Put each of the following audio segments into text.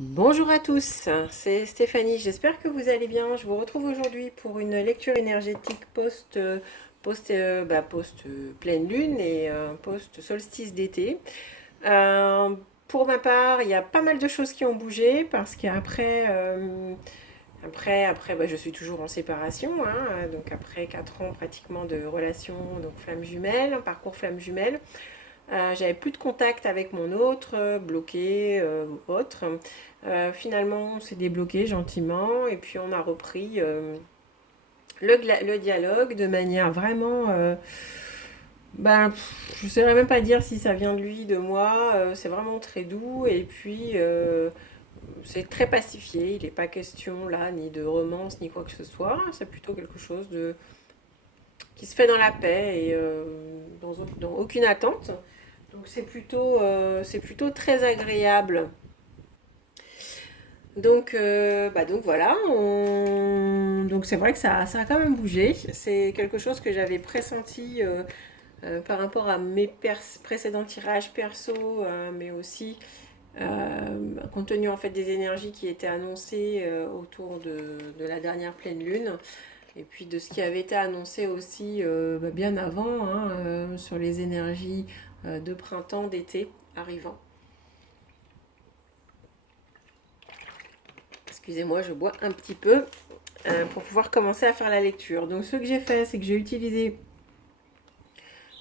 Bonjour à tous, c'est Stéphanie, j'espère que vous allez bien. Je vous retrouve aujourd'hui pour une lecture énergétique post pleine lune et post solstice d'été. Euh, pour ma part, il y a pas mal de choses qui ont bougé parce qu'après, je suis toujours en séparation, hein, donc après 4 ans pratiquement de relation, donc flamme jumelle, un parcours flamme jumelle. J'avais plus de contact avec mon autre, bloqué ou autre. Finalement, on s'est débloqué gentiment et puis on a repris le dialogue de manière vraiment. Je ne saurais même pas dire si ça vient de lui, de moi. C'est vraiment très doux et puis c'est très pacifié. Il n'est pas question là ni de romance ni quoi que ce soit. C'est plutôt quelque chose de qui se fait dans la paix et dans aucune attente. Donc c'est plutôt très agréable. Donc voilà, donc c'est vrai que ça a quand même bougé. C'est quelque chose que j'avais pressenti par rapport à mes précédents tirages perso, mais aussi compte tenu en fait des énergies qui étaient annoncées autour de la dernière pleine lune, et puis de ce qui avait été annoncé aussi bien avant, hein, sur les énergies de printemps, d'été arrivant. Excusez-moi, je bois un petit peu pour pouvoir commencer à faire la lecture. Donc ce que j'ai fait, c'est que j'ai utilisé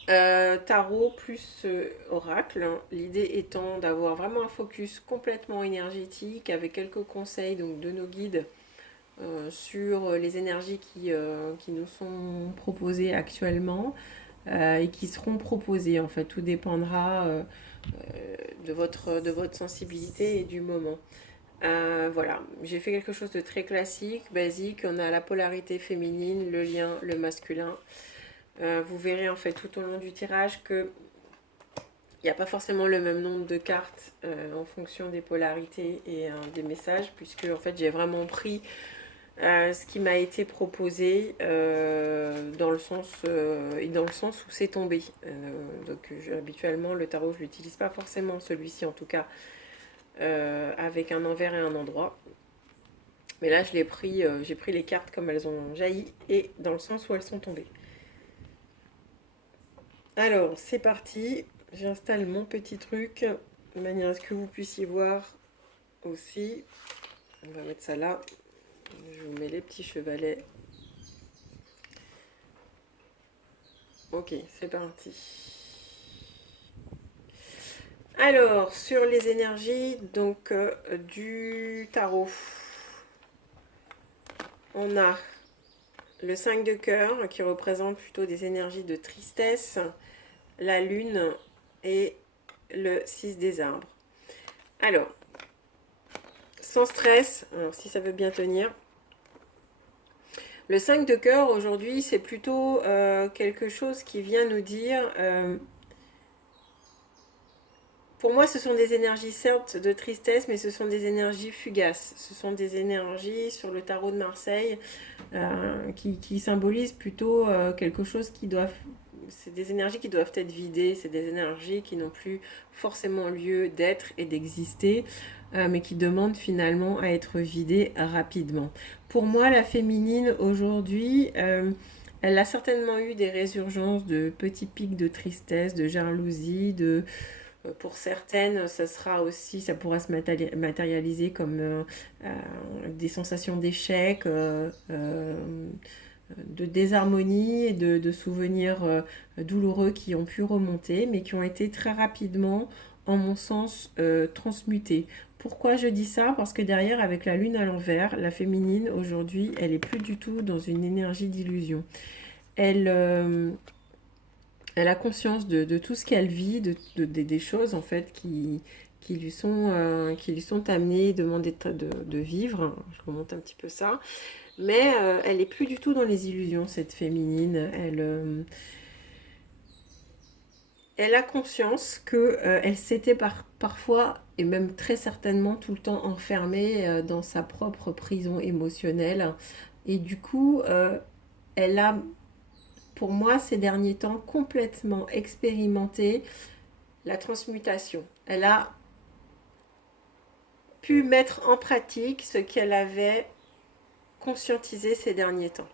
tarot plus oracle. L'idée étant d'avoir vraiment un focus complètement énergétique avec quelques conseils donc, de nos guides sur les énergies qui nous sont proposées actuellement et qui seront proposées. En fait, tout dépendra de votre sensibilité et du moment. Voilà, j'ai fait quelque chose de très classique, basique. On a la polarité féminine, le lien, le masculin. Vous verrez en fait tout au long du tirage que il n'y a pas forcément le même nombre de cartes en fonction des polarités et des messages, puisque en fait j'ai vraiment pris ce qui m'a été proposé dans le sens où c'est tombé. Habituellement le tarot je l'utilise pas forcément, celui-ci en tout cas, avec un envers et un endroit. Mais là, j'ai pris les cartes comme elles ont jailli et dans le sens où elles sont tombées. Alors, c'est parti. J'installe mon petit truc de manière à ce que vous puissiez voir aussi. On va mettre ça là. Je vous mets les petits chevalets. Ok, c'est parti. Alors, sur les énergies donc du tarot, on a le 5 de cœur qui représente plutôt des énergies de tristesse, la lune et le 6 des arbres. Alors, sans stress, alors si ça veut bien tenir, le 5 de cœur aujourd'hui, c'est plutôt quelque chose qui vient nous dire, pour moi ce sont des énergies certes de tristesse, mais ce sont des énergies fugaces. Ce sont des énergies sur le tarot de Marseille qui symbolisent plutôt quelque chose qui doit... C'est des énergies qui doivent être vidées, c'est des énergies qui n'ont plus forcément lieu d'être et d'exister, mais qui demandent finalement à être vidées rapidement. Pour moi, la féminine aujourd'hui, elle a certainement eu des résurgences de petits pics de tristesse, de jalousie, pour certaines, ça pourra se matérialiser comme des sensations d'échec, de désharmonie et de souvenirs douloureux qui ont pu remonter, mais qui ont été très rapidement, en mon sens, transmutés. Pourquoi je dis ça? Parce que derrière, avec la lune à l'envers, la féminine, aujourd'hui, elle est plus du tout dans une énergie d'illusion. Elle, elle a conscience de tout ce qu'elle vit, des choses en fait qui lui sont amenées, demandées de vivre. Je remonte un petit peu ça. Mais elle est plus du tout dans les illusions, cette féminine. Elle a conscience que elle s'était parfois et même très certainement tout le temps enfermée dans sa propre prison émotionnelle. Et du coup, elle a, pour moi, ces derniers temps, complètement expérimenté la transmutation. Elle a pu mettre en pratique ce qu'elle avait conscientisé ces derniers temps.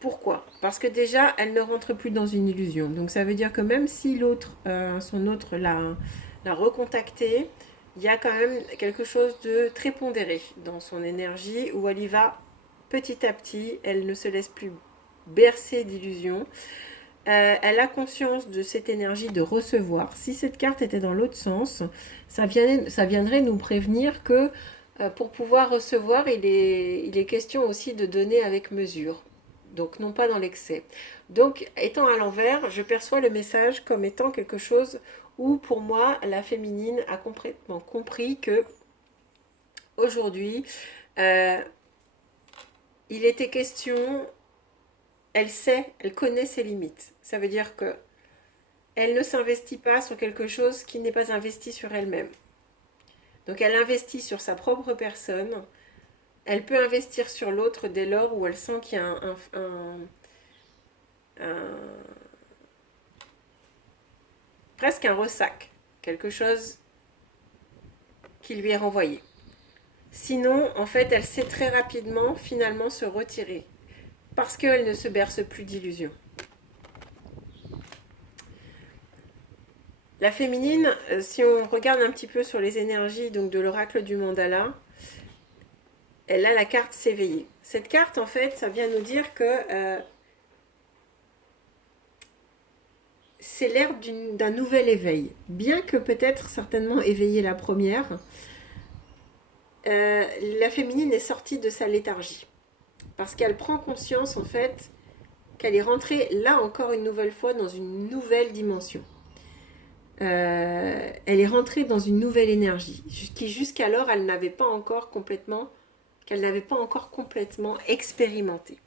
Pourquoi? Parce que déjà, elle ne rentre plus dans une illusion. Donc ça veut dire que même si l'autre, son autre l'a recontacté, il y a quand même quelque chose de très pondéré dans son énergie où elle y va petit à petit, elle ne se laisse plus bercer d'illusions. Elle a conscience de cette énergie de recevoir. Si cette carte était dans l'autre sens, ça viendrait nous prévenir que pour pouvoir recevoir, il est question aussi de donner avec mesure. Donc non pas dans l'excès. Donc étant à l'envers, je perçois le message comme étant quelque chose où pour moi la féminine a complètement compris que aujourd'hui il était question, elle sait, elle connaît ses limites. Ça veut dire que elle ne s'investit pas sur quelque chose qui n'est pas investi sur elle-même. Donc elle investit sur sa propre personne. Elle peut investir sur l'autre dès lors où elle sent qu'il y a presque un ressac, quelque chose qui lui est renvoyé. Sinon, en fait, elle sait très rapidement finalement se retirer parce qu'elle ne se berce plus d'illusions. La féminine, si on regarde un petit peu sur les énergies donc de l'oracle du mandala, elle a la carte s'éveiller. Cette carte, en fait, ça vient nous dire que c'est l'ère d'un nouvel éveil. Bien que peut-être certainement éveillée la première, la féminine est sortie de sa léthargie. Parce qu'elle prend conscience, en fait, qu'elle est rentrée, là encore une nouvelle fois, dans une nouvelle dimension. Elle est rentrée dans une nouvelle énergie, qui jusqu'alors, elle n'avait pas encore complètement, qu'elle n'avait pas encore complètement expérimentée.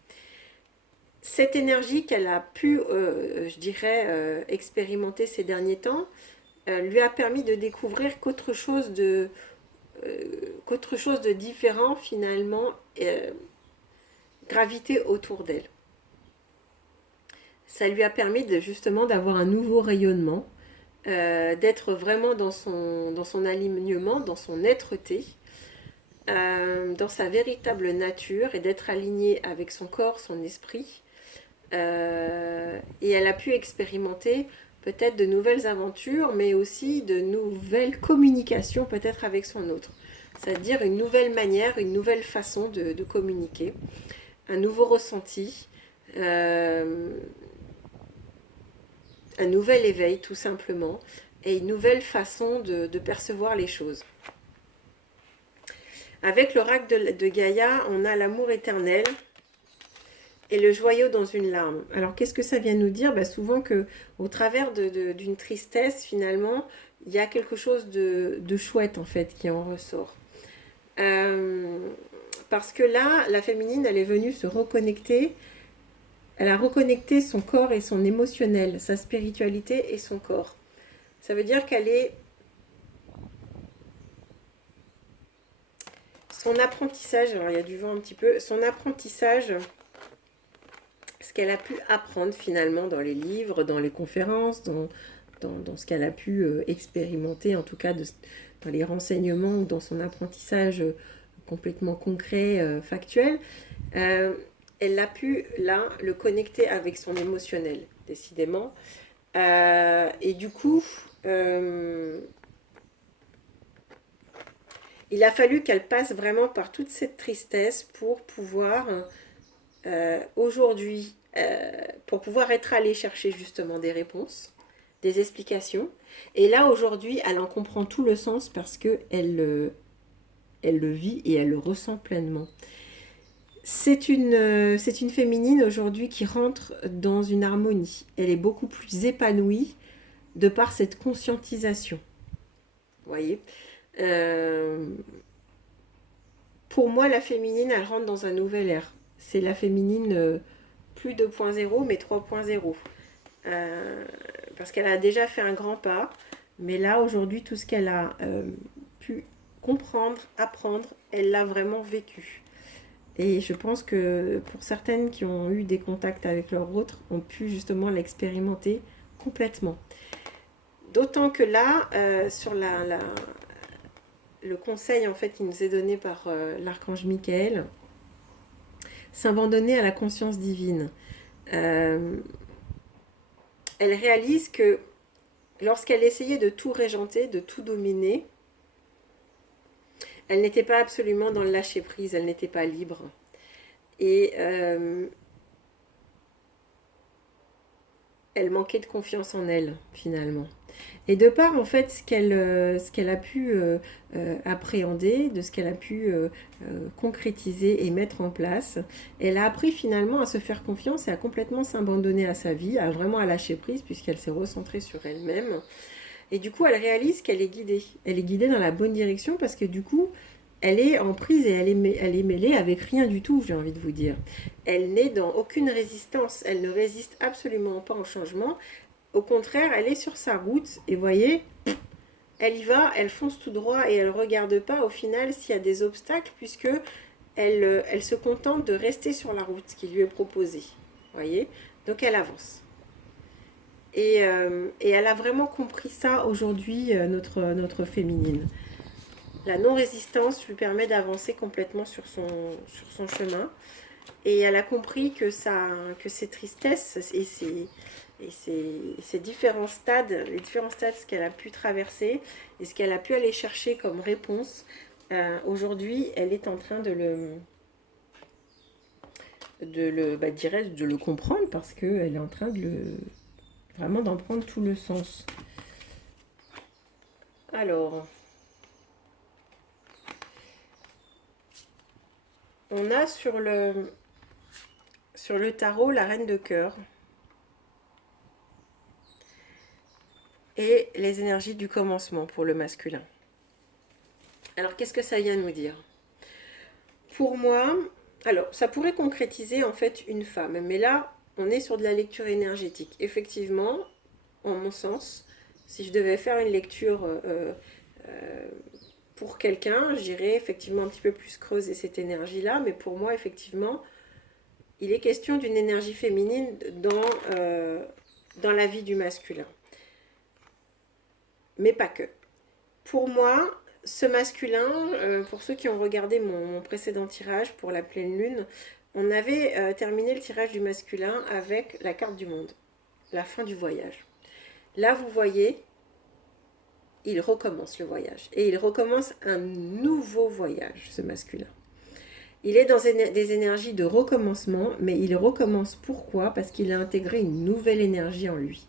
Cette énergie qu'elle a pu, je dirais, expérimenter ces derniers temps, lui a permis de découvrir qu'autre chose de différent, finalement, gravitait autour d'elle. Ça lui a permis justement d'avoir un nouveau rayonnement, d'être vraiment dans son alignement, dans son être-té, dans sa véritable nature et d'être alignée avec son corps, son esprit. Et elle a pu expérimenter peut-être de nouvelles aventures, mais aussi de nouvelles communications peut-être avec son autre. C'est-à-dire une nouvelle manière, une nouvelle façon de communiquer, un nouveau ressenti, un nouvel éveil tout simplement, et une nouvelle façon de percevoir les choses. Avec l'oracle de Gaïa, on a l'amour éternel et le joyau dans une larme. Alors qu'est-ce que ça vient nous dire? Souvent qu'au travers d'une tristesse, finalement, il y a quelque chose de chouette en fait qui en ressort. Parce que là, la féminine, elle est venue se reconnecter. Elle a reconnecté son corps et son émotionnel, sa spiritualité et son corps. Ça veut dire qu'elle est... Son apprentissage, alors il y a du vent un petit peu, son apprentissage, ce qu'elle a pu apprendre finalement dans les livres, dans les conférences, dans ce qu'elle a pu expérimenter, en tout cas dans les renseignements ou dans son apprentissage complètement concret, factuel, elle a pu là le connecter avec son émotionnel, décidément. Et du coup, il a fallu qu'elle passe vraiment par toute cette tristesse pour pouvoir aujourd'hui, pour pouvoir être allée chercher justement des réponses, des explications. Et là aujourd'hui, elle en comprend tout le sens parce qu'elle le vit et elle le ressent pleinement. C'est une féminine aujourd'hui qui rentre dans une harmonie. Elle est beaucoup plus épanouie de par cette conscientisation. Vous voyez, pour moi, la féminine, elle rentre dans un nouvel ère. C'est la féminine plus 2.0, mais 3.0. Parce qu'elle a déjà fait un grand pas. Mais là, aujourd'hui, tout ce qu'elle a pu comprendre, apprendre, elle l'a vraiment vécu. Et je pense que pour certaines qui ont eu des contacts avec leur autre, ont pu justement l'expérimenter complètement. D'autant que là, sur le conseil en fait qui nous est donné par l'archange Michael, s'abandonner à la conscience divine. Euh, Elle réalise que lorsqu'elle essayait de tout régenter, de tout dominer, elle n'était pas absolument dans le lâcher-prise, elle n'était pas libre. Et elle manquait de confiance en elle, finalement. Et de par, en fait, ce qu'elle a pu appréhender, de ce qu'elle a pu concrétiser et mettre en place, elle a appris finalement à se faire confiance et à complètement s'abandonner à sa vie, à vraiment à lâcher prise, puisqu'elle s'est recentrée sur elle-même. Et du coup, elle réalise qu'elle est guidée. Elle est guidée dans la bonne direction parce que du coup, elle est en prise et elle est mêlée avec rien du tout, j'ai envie de vous dire. Elle n'est dans aucune résistance. Elle ne résiste absolument pas au changement. Au contraire, elle est sur sa route et voyez, elle y va, elle fonce tout droit et elle ne regarde pas au final s'il y a des obstacles puisque elle se contente de rester sur la route qui lui est proposée. Voyez, donc elle avance. Et elle a vraiment compris ça aujourd'hui, notre féminine. La non-résistance lui permet d'avancer complètement sur son chemin. Et elle a compris que ses tristesses et ces différents stades, les différents stades qu'elle a pu traverser et ce qu'elle a pu aller chercher comme réponse, aujourd'hui, elle est en train de le comprendre parce qu'elle est en train vraiment d'en prendre tout le sens. Alors, on a sur le tarot la reine de cœur et les énergies du commencement pour le masculin. Alors, qu'est-ce que ça vient nous dire? Pour moi, alors, ça pourrait concrétiser en fait une femme, mais là, on est sur de la lecture énergétique. Effectivement, en mon sens, si je devais faire une lecture pour quelqu'un, j'irais effectivement un petit peu plus creuser cette énergie-là, mais pour moi, effectivement, il est question d'une énergie féminine dans la vie du masculin. Mais pas que. Pour moi, ce masculin, pour ceux qui ont regardé mon précédent tirage pour la pleine lune, on avait terminé le tirage du masculin avec la carte du monde, la fin du voyage. Là, vous voyez, il recommence le voyage. Et il recommence un nouveau voyage, ce masculin. Il est dans des énergies de recommencement, mais il recommence pourquoi? Parce qu'il a intégré une nouvelle énergie en lui.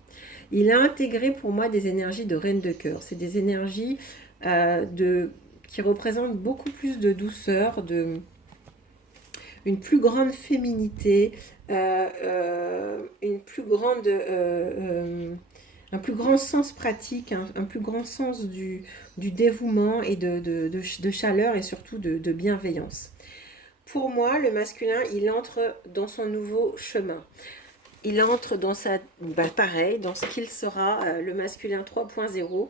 Il a intégré pour moi des énergies de reine de cœur. C'est des énergies qui représentent beaucoup plus de douceur, une plus grande féminité, une plus grande, un plus grand sens pratique, un plus grand sens du dévouement et de chaleur et surtout de bienveillance. Pour moi, le masculin, il entre dans son nouveau chemin. Il entre dans pareil, dans ce qu'il sera, le masculin 3.0,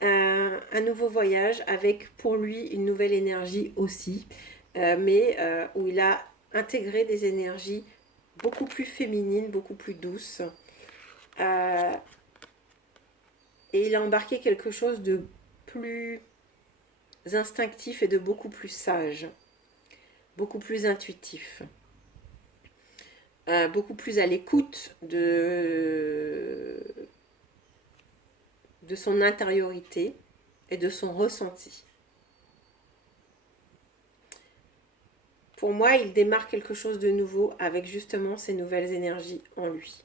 un nouveau voyage avec pour lui une nouvelle énergie aussi, mais où il a intégré des énergies beaucoup plus féminines, beaucoup plus douces. Et il a embarqué quelque chose de plus instinctif et de beaucoup plus sage, beaucoup plus intuitif, beaucoup plus à l'écoute de son intériorité et de son ressenti. Pour moi, il démarre quelque chose de nouveau avec justement ces nouvelles énergies en lui.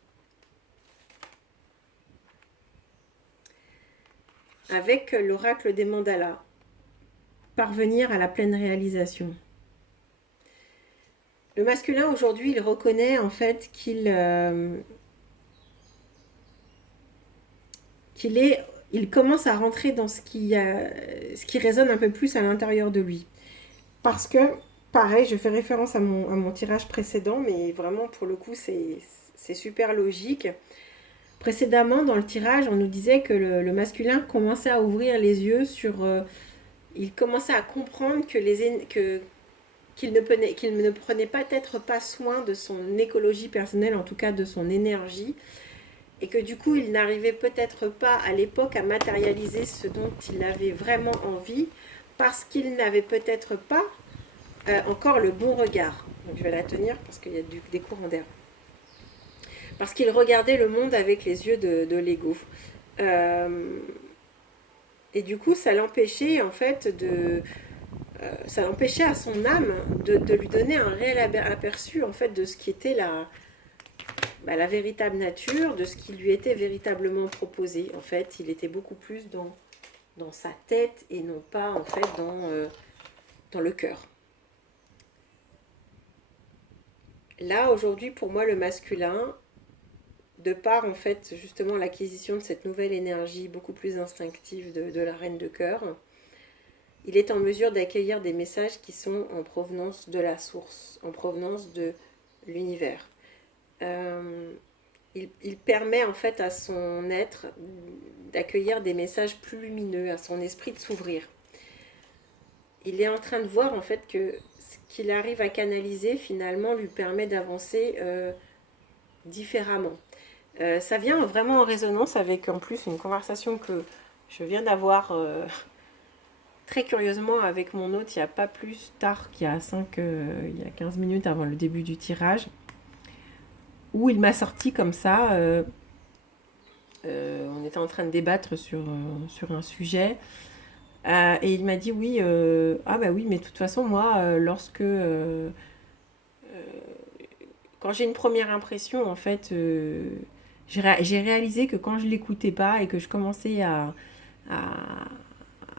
Avec l'oracle des mandalas, parvenir à la pleine réalisation. Le masculin aujourd'hui, il reconnaît en fait qu'il commence à rentrer dans ce qui résonne un peu plus à l'intérieur de lui. Parce que, pareil, je fais référence à mon tirage précédent, mais vraiment pour le coup c'est super logique. Précédemment, dans le tirage, on nous disait que le masculin commençait à ouvrir les yeux sur... il commençait à comprendre qu'il ne prenait peut-être pas soin de son écologie personnelle, en tout cas de son énergie, et que du coup il n'arrivait peut-être pas à l'époque à matérialiser ce dont il avait vraiment envie parce qu'il n'avait peut-être pas encore le bon regard. Donc je vais la tenir parce qu'il y a des courants d'air. Parce qu'il regardait le monde avec les yeux de l'ego. Euh, et du coup, ça l'empêchait en fait ça l'empêchait à son âme de lui donner un réel aperçu en fait de ce qui était la véritable nature, de ce qui lui était véritablement proposé. En fait, il était beaucoup plus dans sa tête et non pas en fait dans le cœur. Là, aujourd'hui, pour moi, le masculin, de par en fait justement l'acquisition de cette nouvelle énergie beaucoup plus instinctive de la reine de cœur, il est en mesure d'accueillir des messages qui sont en provenance de la source, en provenance de l'univers. Il permet en fait à son être d'accueillir des messages plus lumineux, à son esprit de s'ouvrir. Il est en train de voir en fait que ce qu'il arrive à canaliser finalement lui permet d'avancer différemment. Ça vient vraiment en résonance avec en plus une conversation que je viens d'avoir très curieusement avec mon hôte il n'y a pas plus tard qu'il y a 15 minutes avant le début du tirage, où il m'a sorti comme ça, on était en train de débattre sur un sujet, et il m'a dit oui, ah bah oui, mais de toute façon moi, quand j'ai une première impression, en fait, j'ai réalisé que quand je l'écoutais pas et que je commençais à,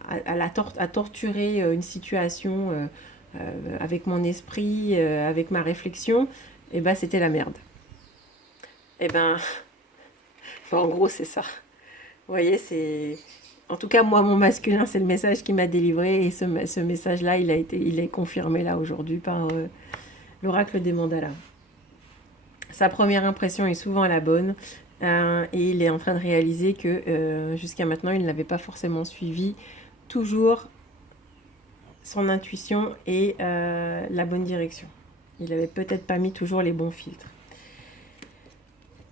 à torturer une situation avec mon esprit, avec ma réflexion, et ben c'était la merde. Et ben, enfin, en gros, c'est ça. Vous voyez, c'est. En tout cas, moi, mon masculin, c'est le message qui m'a délivré. Et ce message-là, il est confirmé là aujourd'hui par l'oracle des mandalas. Sa première impression est souvent la bonne. Et il est en train de réaliser que jusqu'à maintenant, il n'avait pas forcément suivi toujours son intuition et la bonne direction. Il n'avait peut-être pas mis toujours les bons filtres.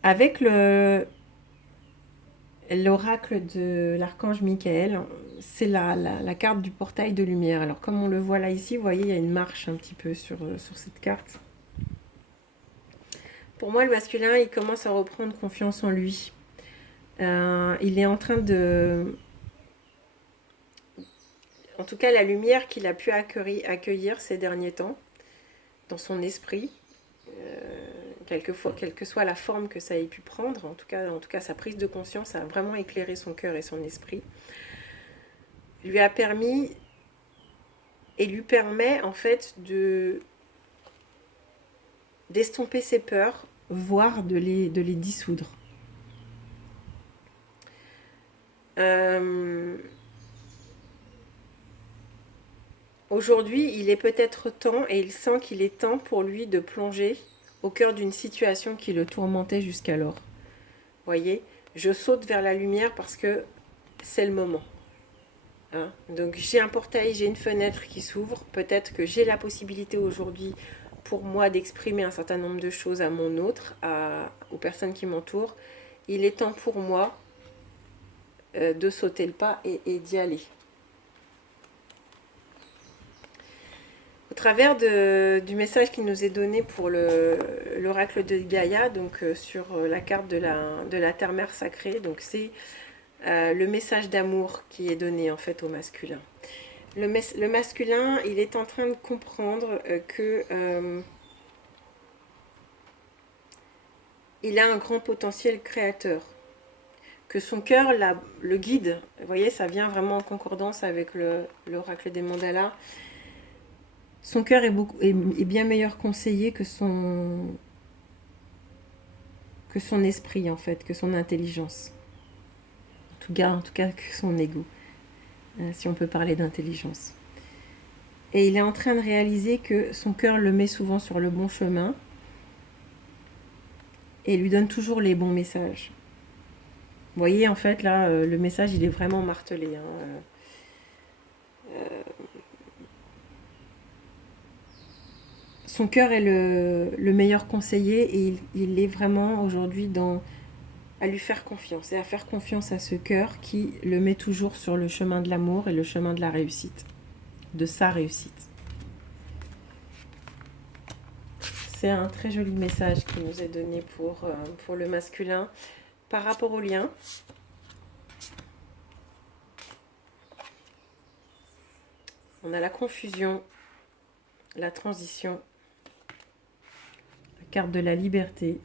Avec l'oracle de l'archange Michael, c'est la carte du portail de lumière. Alors comme on le voit là ici, vous voyez, il y a une marche un petit peu sur cette carte. Pour moi, le masculin, il commence à reprendre confiance en lui. Il est en train de... En tout cas, la lumière qu'il a pu accueillir ces derniers temps, dans son esprit, quelle que soit la forme que ça ait pu prendre, en tout cas sa prise de conscience a vraiment éclairé son cœur et son esprit, lui a permis et lui permet en fait d'estomper ses peurs, voire de les dissoudre. Aujourd'hui, il est peut-être temps, et il sent qu'il est temps pour lui de plonger au cœur d'une situation qui le tourmentait jusqu'alors. Vous voyez, je saute vers la lumière parce que c'est le moment. Hein, donc j'ai un portail, j'ai une fenêtre qui s'ouvre. Peut-être que j'ai la possibilité aujourd'hui pour moi d'exprimer un certain nombre de choses à mon autre, aux personnes qui m'entourent. Il est temps pour moi de sauter le pas et d'y aller. Au travers du message qui nous est donné pour l'oracle de Gaïa, donc sur la carte de la terre-mère sacrée, donc c'est le message d'amour qui est donné en fait au masculin. Le masculin, il est en train de comprendre que il a un grand potentiel créateur, que son cœur le guide. Vous voyez, ça vient vraiment en concordance avec l'oracle des mandalas. Son cœur est bien meilleur conseiller que son esprit en fait, que son intelligence. En tout cas que son ego, si on peut parler d'intelligence. Et il est en train de réaliser que son cœur le met souvent sur le bon chemin et lui donne toujours les bons messages. Vous voyez, en fait, là, le message, il est vraiment martelé. Son cœur est le meilleur conseiller et il est vraiment aujourd'hui à lui faire confiance et à faire confiance à ce cœur qui le met toujours sur le chemin de l'amour et le chemin de la réussite, de sa réussite. C'est un très joli message qui nous est donné pour le masculin par rapport au lien. On a la confusion, la transition, la carte de la liberté.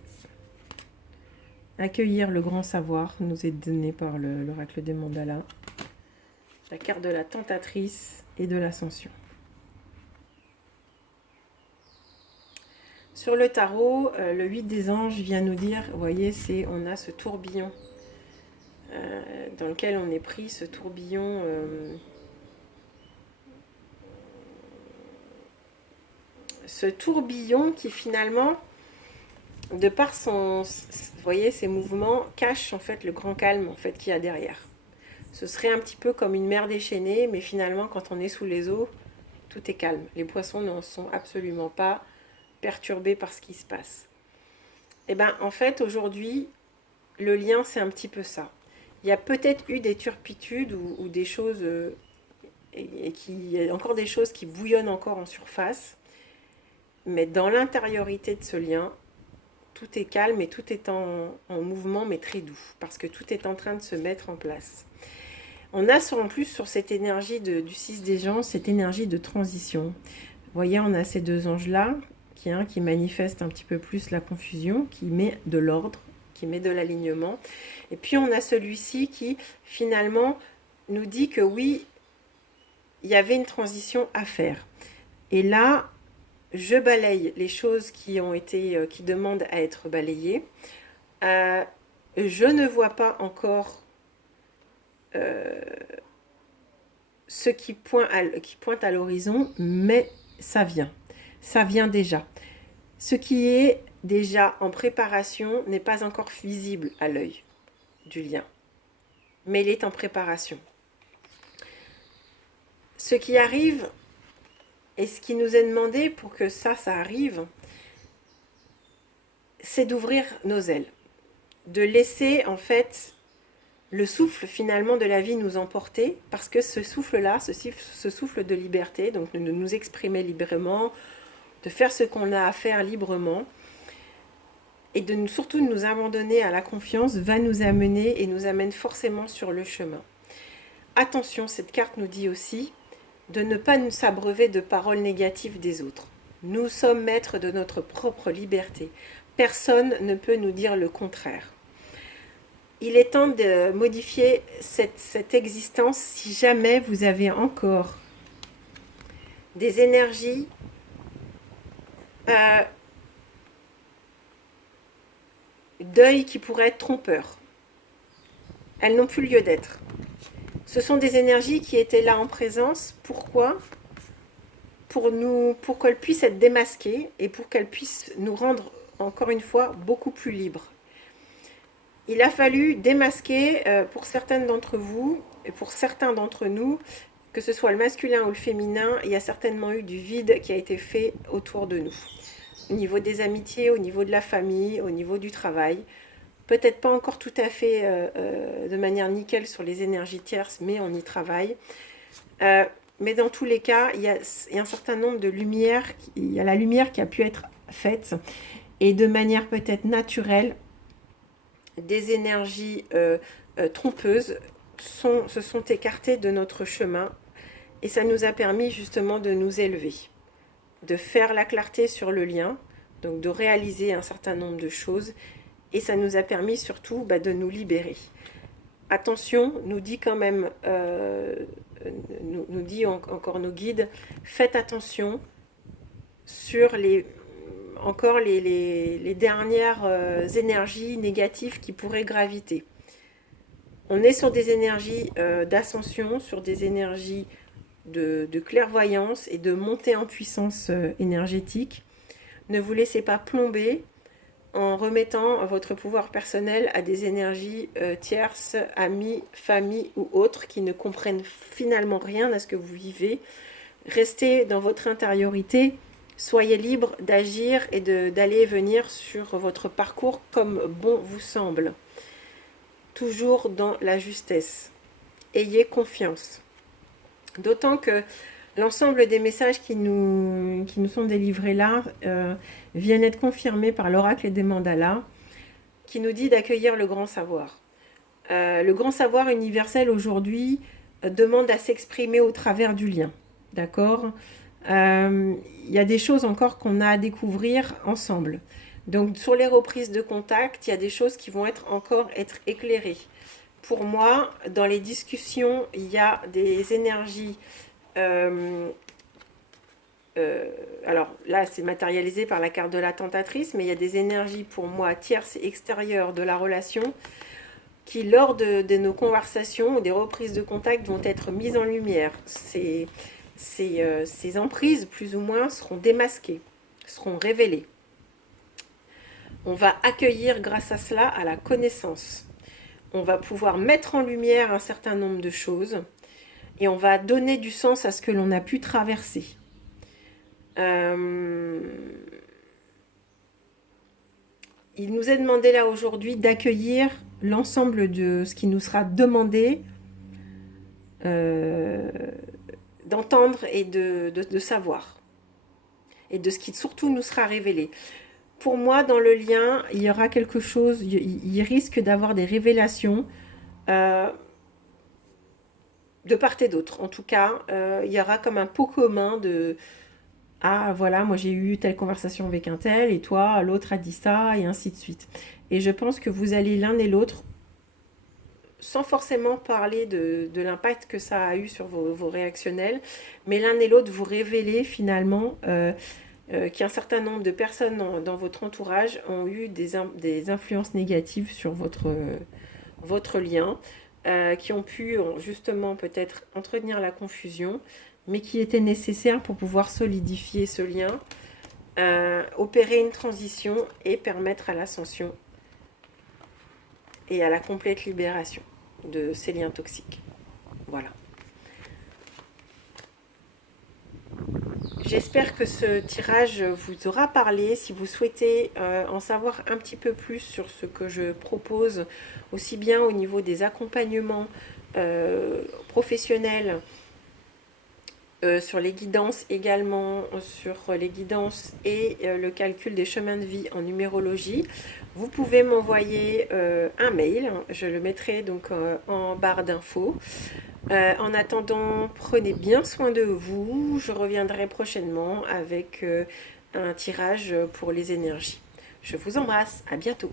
Accueillir le grand savoir nous est donné par l'oracle des mandalas. La carte de la tentatrice et de l'ascension. Sur le tarot, le 8 des anges vient nous dire, vous voyez, on a ce tourbillon dans lequel on est pris, ce tourbillon qui finalement, de par vous voyez, ses mouvements, cache en fait le grand calme en fait qu'il y a derrière. Ce serait un petit peu comme une mer déchaînée, mais finalement, quand on est sous les eaux, tout est calme. Les poissons n'en sont absolument pas perturbés par ce qui se passe. Et bien, en fait, aujourd'hui, le lien, c'est un petit peu ça. Il y a peut-être eu des turpitudes ou des choses, il y a encore des choses qui bouillonnent encore en surface, mais dans l'intériorité de ce lien, tout est calme et tout est en mouvement, mais très doux, parce que tout est en train de se mettre en place. On a en plus sur cette énergie du 6 des anges, cette énergie de transition. Vous voyez, on a ces deux anges-là, qui manifestent un petit peu plus la confusion, qui met de l'ordre, qui met de l'alignement. Et puis on a celui-ci qui finalement nous dit que oui, il y avait une transition à faire. Et là, je balaye les choses qui demandent à être balayées. Je ne vois pas encore ce qui pointe à l'horizon, mais ça vient déjà. Ce qui est déjà en préparation n'est pas encore visible à l'œil du lien, mais il est en préparation. Ce qui arrive et ce qui nous est demandé pour que ça arrive, c'est d'ouvrir nos ailes, de laisser en fait le souffle finalement de la vie nous emporter, parce que ce souffle-là, ce souffle de liberté, donc de nous exprimer librement, de faire ce qu'on a à faire librement, et surtout de nous abandonner à la confiance, va nous amener et nous amène forcément sur le chemin. Attention, cette carte nous dit aussi de ne pas nous s'abreuver de paroles négatives des autres. Nous sommes maîtres de notre propre liberté. Personne ne peut nous dire le contraire. Il est temps de modifier cette existence si jamais vous avez encore des énergies d'œil qui pourraient être trompeurs. Elles n'ont plus lieu d'être. Ce sont des énergies qui étaient là en présence. Pourquoi ? Pour qu'elles puissent être démasquées et pour qu'elles puissent nous rendre, encore une fois, beaucoup plus libres. Il a fallu démasquer pour certaines d'entre vous et pour certains d'entre nous, que ce soit le masculin ou le féminin, il y a certainement eu du vide qui a été fait autour de nous. Au niveau des amitiés, au niveau de la famille, au niveau du travail. Peut-être pas encore tout à fait de manière nickel sur les énergies tierces, mais on y travaille. Mais dans tous les cas, il y a un certain nombre de lumières, il y a la lumière qui a pu être faite, et de manière peut-être naturelle, des énergies trompeuses se sont écartées de notre chemin, et ça nous a permis justement de nous élever, de faire la clarté sur le lien, donc de réaliser un certain nombre de choses, et ça nous a permis surtout de nous libérer. Attention, nous dit quand même, nous dit encore nos guides, faites attention sur les dernières énergies négatives qui pourraient graviter. On est sur des énergies d'ascension, sur des énergies de clairvoyance et de montée en puissance énergétique. Ne vous laissez pas plomber en remettant votre pouvoir personnel à des énergies tierces, amis, famille ou autres qui ne comprennent finalement rien à ce que vous vivez. Restez dans votre intériorité, soyez libre d'agir et d'aller et venir sur votre parcours comme bon vous semble. toujours dans la justesse. Ayez confiance. D'autant que l'ensemble des messages qui nous sont délivrés là viennent être confirmés par l'oracle et des mandalas, qui nous dit d'accueillir le grand savoir. Le grand savoir universel aujourd'hui demande à s'exprimer au travers du lien. D'accord ? Il y a des choses encore qu'on a à découvrir ensemble. Donc sur les reprises de contact, il y a des choses qui vont encore être éclairées. Pour moi, dans les discussions, il y a des énergies. Alors là, c'est matérialisé par la carte de la tentatrice, mais il y a des énergies pour moi tierces et extérieures de la relation qui, lors de nos conversations ou des reprises de contact, vont être mises en lumière. Ces emprises, plus ou moins, seront démasquées, seront révélées. On va accueillir grâce à cela à la connaissance. On va pouvoir mettre en lumière un certain nombre de choses et on va donner du sens à ce que l'on a pu traverser. Il nous est demandé là aujourd'hui d'accueillir l'ensemble de ce qui nous sera demandé, d'entendre et de savoir. Et de ce qui surtout nous sera révélé. Pour moi, dans le lien, il y aura quelque chose, il risque d'avoir des révélations de part et d'autre. En tout cas, il y aura comme un pot commun de « Ah, voilà, moi j'ai eu telle conversation avec un tel, et toi, l'autre a dit ça, et ainsi de suite. » Et je pense que vous allez l'un et l'autre, sans forcément parler de l'impact que ça a eu sur vos réactionnels, mais l'un et l'autre vous révéler finalement qu'un certain nombre de personnes dans votre entourage ont eu des influences négatives sur votre lien, qui ont pu justement peut-être entretenir la confusion, mais qui étaient nécessaires pour pouvoir solidifier ce lien, opérer une transition et permettre à l'ascension et à la complète libération de ces liens toxiques. Voilà. J'espère que ce tirage vous aura parlé. Si vous souhaitez en savoir un petit peu plus sur ce que je propose, aussi bien au niveau des accompagnements professionnels, sur les guidances également, sur les guidances et le calcul des chemins de vie en numérologie, vous pouvez m'envoyer un mail. Je le mettrai donc en barre d'infos. En attendant, prenez bien soin de vous. Je reviendrai prochainement avec un tirage pour les énergies. Je vous embrasse. À bientôt.